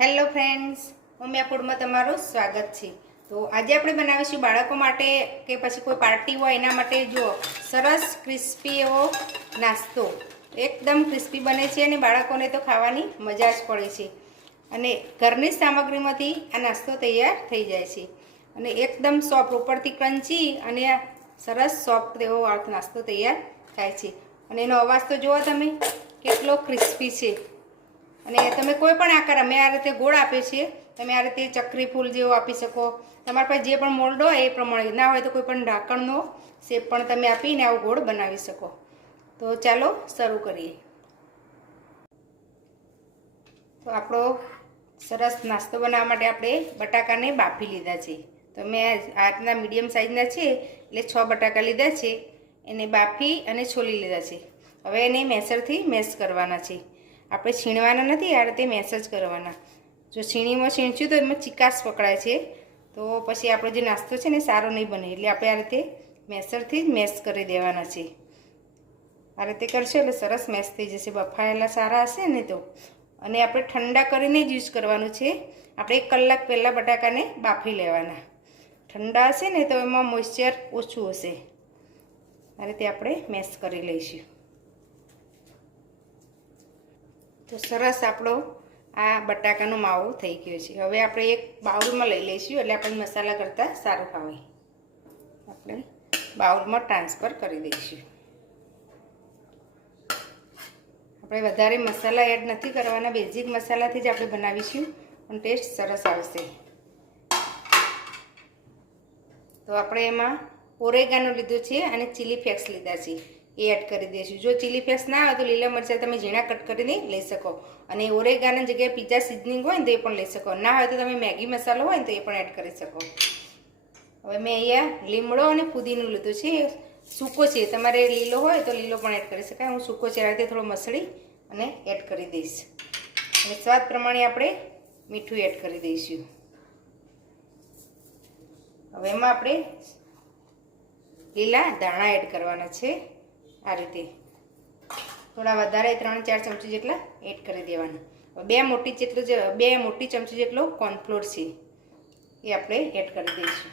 Hello friends, હોમિયા ફૂડમાં તમારું સ્વાગત છે। તો આજે આપણે બનાવીશું બાળકો માટે કે પછી કોઈ પાર્ટી હોય એના માટે જો સરસ ક્રિસ્પી એવો નાસ્તો એકદમ ક્રિસ્પી બને છે અને બાળકોને તો ખાવાની મજા જ પડે છે અને ઘરની સામગ્રીમાંથી આ નાસ્તો તૈયાર થઈ જાય છે અને એકદમ સોફ્ટ, ઉપરથી ક્રન્ચી અને સરસ સોફ્ટ એવો નાસ્તો તૈયાર થાય છે અને એનો અવાજ તો જુઓ તમે કેટલો ક્રિસ્પી છે। અને તમે કોઈ પણ આકાર, અમે આ રીતે ગોળ આપીએ છીએ, તમે આ રીતે ચક્રી ફૂલ જેવો આપી શકો। તમારા પાસે જે પણ મોલ્ડ હોય એ પ્રમાણે, ના હોય તો કોઈ પણ ઢાંકણનો શેપ પણ તમે આપીને આવો ગોળ બનાવી શકો। તો ચાલો શરૂ કરીએ। તો આપણો સરસ નાસ્તો બનાવવા માટે આપણે બટાકાને બાફી લીધા છે। તો મેં આ રીતના મીડિયમ સાઇઝના છે એટલે 6 બટાકા લીધા છે, એને બાફી અને છોલી લીધા છે। હવે એને મેસરથી મેશ કરવાના છે, આપણે છીણવાના નથી, આ રીતે મેશ જ કરવાના। જો છીણીમાં છીણશું તો એમાં ચિકાસ પકડાય છે, તો પછી આપણો જે નાસ્તો છે ને સારો નહીં બને, એટલે આપણે આ રીતે મેસરથી જ મેશ કરી દેવાના છે। આ રીતે કરશો એટલે સરસ મેશ થઈ જશે, બફાયેલા સારા હશે ને તો। અને આપણે ઠંડા કરીને જ યુઝ કરવાનું છે, આપણે 1 કલાક પહેલાં બટાકાને બાફી લેવાના। ઠંડા હશે ને તો એમાં મોઇશ્ચર ઓછું હશે। આ રીતે આપણે મેશ કરી લઈશું। તો સરસ આપણો આ બટાકાનો માવો થઈ ગયો છે। હવે આપણે એક બાઉલમાં લઈ લઈશું એટલે આપણે મસાલા કરતાં સારું ફાવે। આપણે બાઉલમાં ટ્રાન્સફર કરી દઈશું। આપણે વધારે મસાલા એડ નથી કરવાના, બેઝિક મસાલાથી જ આપણે બનાવીશું પણ ટેસ્ટ સરસ આવશે। તો આપણે એમાં ઓરેગાનો લીધો છે અને ચીલી ફ્લેક્સ લીધા છે, એ એડ કરી દઈશું। જો ચીલી ફ્લેક્સ ના હોય તો લીલા મરચાં તમે ઝીણા કટ કરીને લઈ શકો, અને ઓરેગાની જગ્યાએ પિઝા સિઝનિંગ હોય ને તો એ પણ લઈ શકો, ના હોય તો તમે મેગી મસાલો હોય ને તો એ પણ એડ કરી શકો। હવે મેં અહીંયા લીમડો અને ફુદીનું લીધું છે, સૂકો છે, તમારે લીલો હોય તો લીલો પણ એડ કરી શકાય। હું સૂકો છે આ રીતે થોડો મસળી અને એડ કરી દઈશ, અને સ્વાદ પ્રમાણે આપણે મીઠું એડ કરી દઈશું। હવે એમાં આપણે લીલા ધાણા એડ કરવાના છે, આ રીતે થોડા વધારે 3-4 ચમચી જેટલા એડ કરી દેવાના। 2 મોટી ચમચી જેટલો કોર્નફ્લોર છે એ આપણે એડ કરી દઈશું।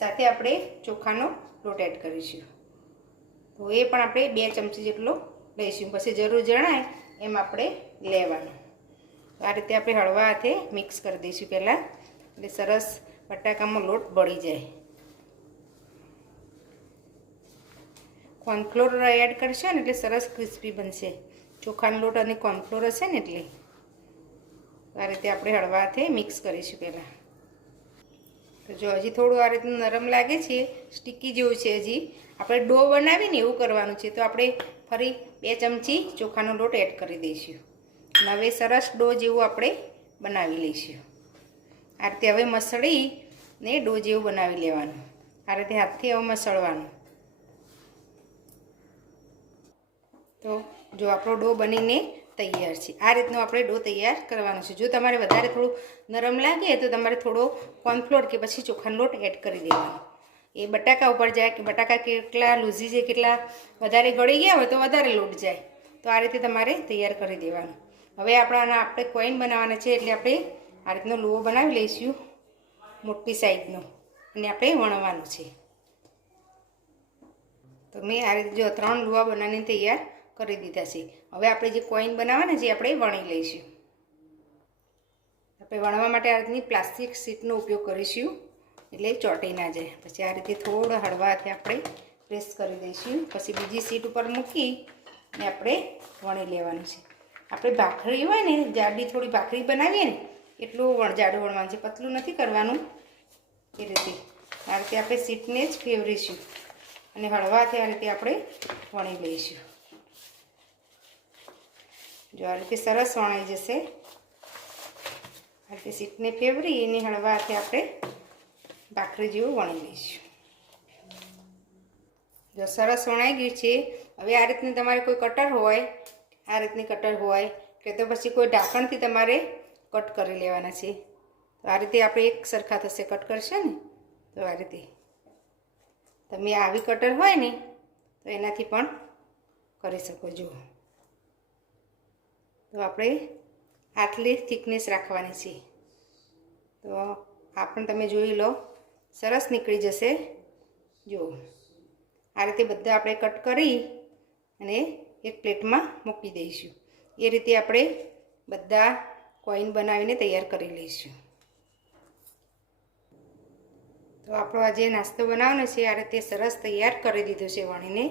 સાથે આપણે ચોખાનો લોટ એડ કરીશું, તો એ પણ આપણે 2 ચમચી જેટલો લઈશું, પછી જરૂર જણાય એમ આપણે લેવાનું। આ રીતે આપણે હળવા હાથે મિક્સ કરી દઈશું પહેલાં, એટલે સરસ બટાકામાં લોટ બળી જાય। કોર્નફ્લોર એડ કરશો ને એટલે સરસ ક્રિસ્પી બનશે, ચોખાનો લોટ અને કોર્નફ્લોર હશે ને એટલે। આ રીતે આપણે હળવા હાથે મિક્સ કરીશું પહેલાં। તો જો હજી થોડું આ રીતનું નરમ લાગે છે, સ્ટીકી જેવું છે, હજી આપણે ડો બનાવીને એવું કરવાનું છે। તો આપણે ફરી 2 ચમચી ચોખાનો લોટ એડ કરી દઈશું, અને હવે સરસ ડો જેવું આપણે બનાવી લઈશું। આ રીતે હવે મસળીને ડો જેવું બનાવી લેવાનું, આ રીતે હાથથી હવે મસળવાનું। તો જો આપણો ડો બનીને તૈયાર છે, આ રીતનો આપણે ડો તૈયાર કરવાનો છે। જો તમારે વધારે થોડું નરમ લાગે તો તમારે થોડો કોર્નફ્લોર કે પછી ચોખાનો લોટ એડ કરી દેવાનો, એ બટાકા ઉપર જાય કે બટાકા કેટલા લૂઝી છે, કેટલા વધારે ગળી ગયા હોય તો વધારે લોટ જાય, તો આ રીતે તમારે તૈયાર કરી દેવાનું। હવે આપણે કોઈન બનાવવાના છે, એટલે આપણે આ રીતનો લુઓ બનાવી લઈશું મોટી સાઈઝનો, અને આપણે વણવાનું છે। તો મેં આ રીતે જો 3 લુઆ બનાવીને તૈયાર કરી દીધા છે। હવે આપણે જે કોઈન બનાવવાના છે આપણે વણી લઈશું। આપણે વણવા માટે આ રીતની પ્લાસ્ટિક શીટનો ઉપયોગ કરીશું, એટલે ચોંટી ના જાય। પછી આ રીતે થોડા હળવા હાથે આપણે પ્રેસ કરી દઈશું, પછી બીજી શીટ ઉપર મૂકી અને આપણે વણી લેવાનું છે। આપણે ભાખરી હોય ને, જાડી થોડી ભાખરી બનાવીએ ને એટલું જાડું વણવાનું છે, પતલું નથી કરવાનું। એ રીતે આ રીતે આપણે શીટને જ ફેરવીશું અને હળવાથી આ રીતે આપણે વણી લઈશું। જો આ રીતે સરસ વણાઈ જશે, આ રીતે શીટને ફેરવી અને હળવા હાથે આપણે ભાખરી જેવું વણી લઈશું। જો સરસ વણાઈ ગયું છે, હવે આ રીતની તમારે કોઈ કટર હોય, આ રીતની કટર હોય કે તો પછી કોઈ ઢાંકણથી તમારે કટ કરી લેવાના છે। તો આ રીતે આપણે એક સરખા થશે કટ કરશે ને, તો આ રીતે તમે આવી કટર હોય ને તો એનાથી પણ કરી શકો। જો તો આપણે આટલી થિકનેસ રાખવાની છે. તો આ પણ તમે જોઈ લો, સરસ નીકળી જશે. જુઓ આ રીતે બધા આપણે કટ કરી અને એક પ્લેટમાં મૂકી દઈશું. એ રીતે આપણે બધા કોઈન બનાવીને તૈયાર કરી લઈશું. તો આપણો આ જે નાસ્તો બનાવવાનો છે આ રીતે સરસ તૈયાર કરી દીધો છે વણીને.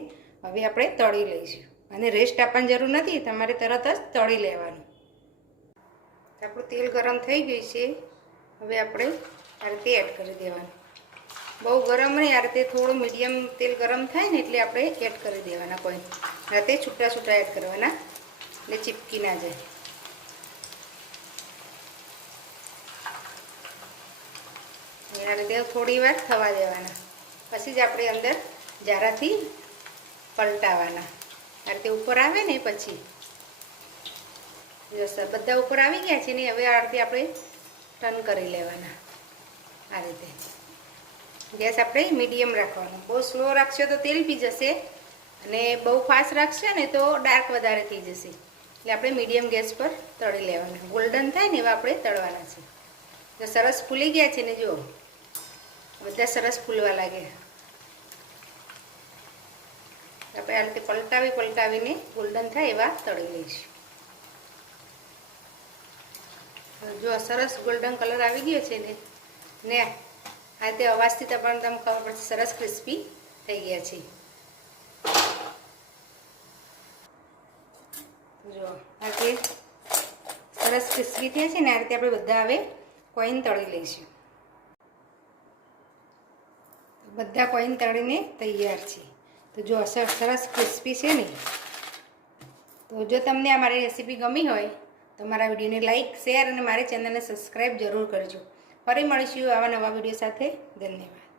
હવે આપણે તળી લઈશું અને રેસ્ટ આપવાની જરૂર નથી, તમારે તરત જ તળી લેવાનું. આપણું તેલ ગરમ થઈ ગયું છે. હવે આપણે આ રીતે એડ કરી દેવાનું. બહુ ગરમ નહીં, આ રીતે થોડું મીડિયમ તેલ ગરમ થાય ને એટલે આપણે એડ કરી દેવાના કોઈન. આ રીતે છૂટા છૂટા એડ કરવાના એટલે ચીપકી ના જાય. આ રીતે થોડી વાર થવા દેવાના, પછી જ આપણે અંદર જારાથી પલટાવાના. આ રીતે ઉપર આવે ને પછી જો સર બધા ઉપર આવી ગયા છે ને, હવે આ રીતે આપણે ટર્ન કરી લેવાના. આ રીતે ગેસ આપણે મીડિયમ રાખવાનો. બહુ સ્લો રાખશો તો તેલ પી જશે અને બહુ ફાસ્ટ રાખશો ને તો ડાર્ક વધારે થઈ જશે. એટલે આપણે મીડિયમ ગેસ પર તળી લેવાના. ગોલ્ડન થાય ને એવા આપણે તળવાના છે. જો સરસ ફૂલી ગયા છે ને, જો બધા સરસ ફૂલવા લાગ્યા. આપણે આ રીતે પલટાવીને ગોલ્ડન થાય એવા તળી લઈશું. જો સરસ ગોલ્ડન કલર આવી ગયો છે ને આ રીતે અવાજથી તમને ખબર પડશે સરસ ક્રિસ્પી થઈ ગયા છે. જો આ રીતે સરસ ક્રિસ્પી થયા છે ને, આ રીતે આપણે બધા હવે કોઈન તળી લઈશું. બધા કોઈન તળીને તૈયાર છે. તો જો સરસ ક્રિસ્પી છે ને. તો જો તમને આ મારી રેસીપી ગમી હોય તો મારા વિડીયોને લાઈક, શેર અને મારી ચેનલને સબસ્ક્રાઈબ જરૂર કરજો. ફરી મળીશું આવા નવા વિડીયો સાથે. ધન્યવાદ.